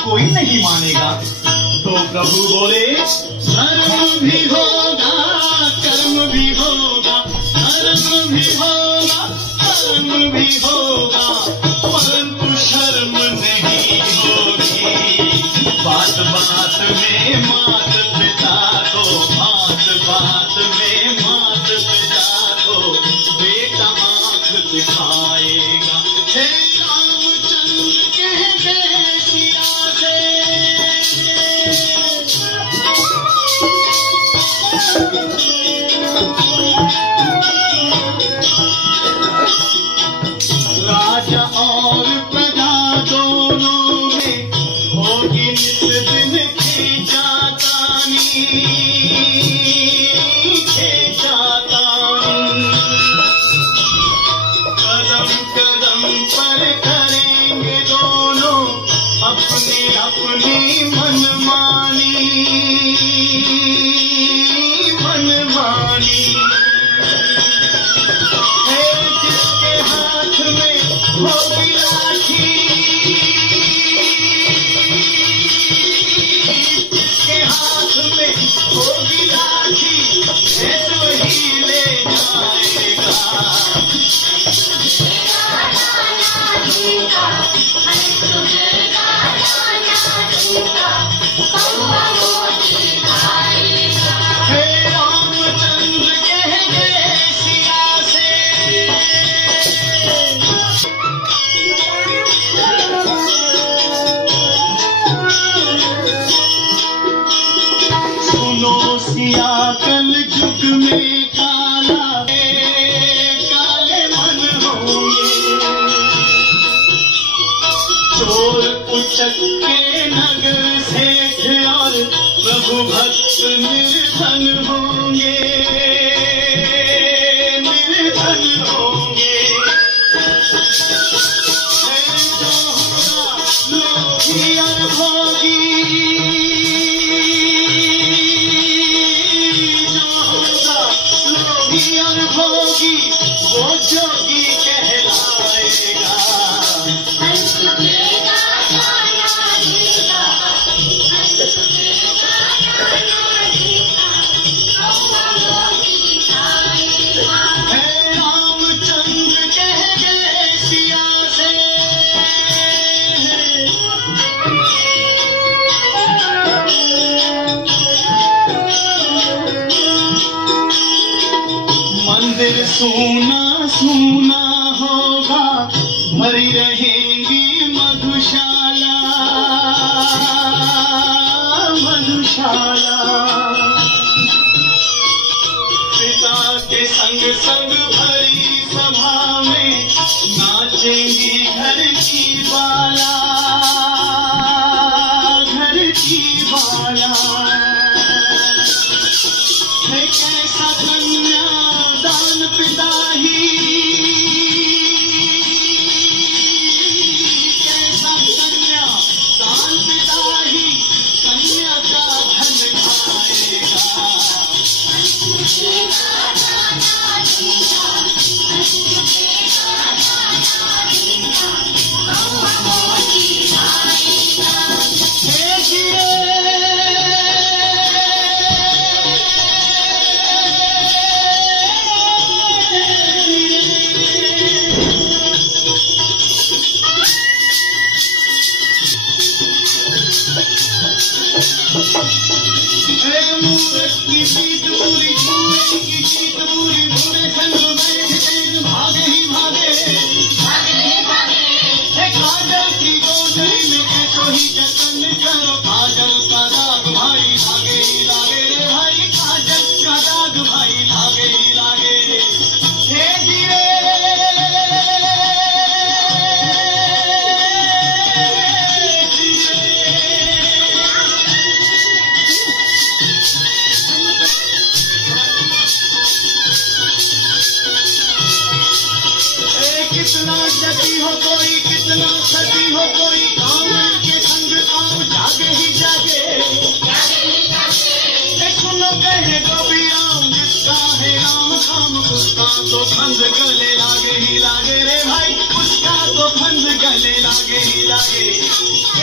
कोई नहीं मानेगा। तो प्रभु बोले धर्म भी होगा कर्म भी होगा, धर्म भी होगा कर्म भी होगा, परंतु शर्म नहीं होगी। बात बात में मात पिता को, बात बात में मात पिता को बेटा आंख दिखाएगा। हे रामचंद्र कह गए सिया से, राजा और प्रजा दोनों में होगी नित दिन खींचातानी, कदम कदम पर करेंगे दोनों अपनी अपनी मनमानी, मनमानी। है जिसके हाथ में होगी लाठी, जिसके हाथ में होगी लाठी, है तो ही ले जाएगा। हे रामचंद्र कह गए सिया से, सुनो सिया कल युग में काला काले मन होंगे, चोर उचक के नगर सेठ और प्रभु भक्त निर्धन होंगे, निर्धन होंगे। जो होगा लोभी और भोगी, जो होगा लोभी और भोगी, वो जोगी कहलाएगा। मंदिर सूना सूना होगा, भरी रहेंगी मधुशाला, मधुशाला। पिता के संग संग भरी सभा में नाचेंगी घर की बाला, घर की बाला। है कैसा कन्या दान पिता ही, मूरत की जीत पूरी छुए की जीत पूरी बूढ़े संग बैठ तेज भागे ही भागे काजल की गोदरी में ऐसो ही जतन करो काजल का दाग भाई लागे ही लागे रे भाई काजल का दाग भाई लागे ही लागे हे जीरे कितना जती हो कोई कितना सती हो कोई गाँव के संग आओ जागे ही जागे सुनो कहे गोपियाम जिसका है राम काम उसका तो फंद गले लागे ही लागे रे भाई उसका तो फंद गले लागे ही लागे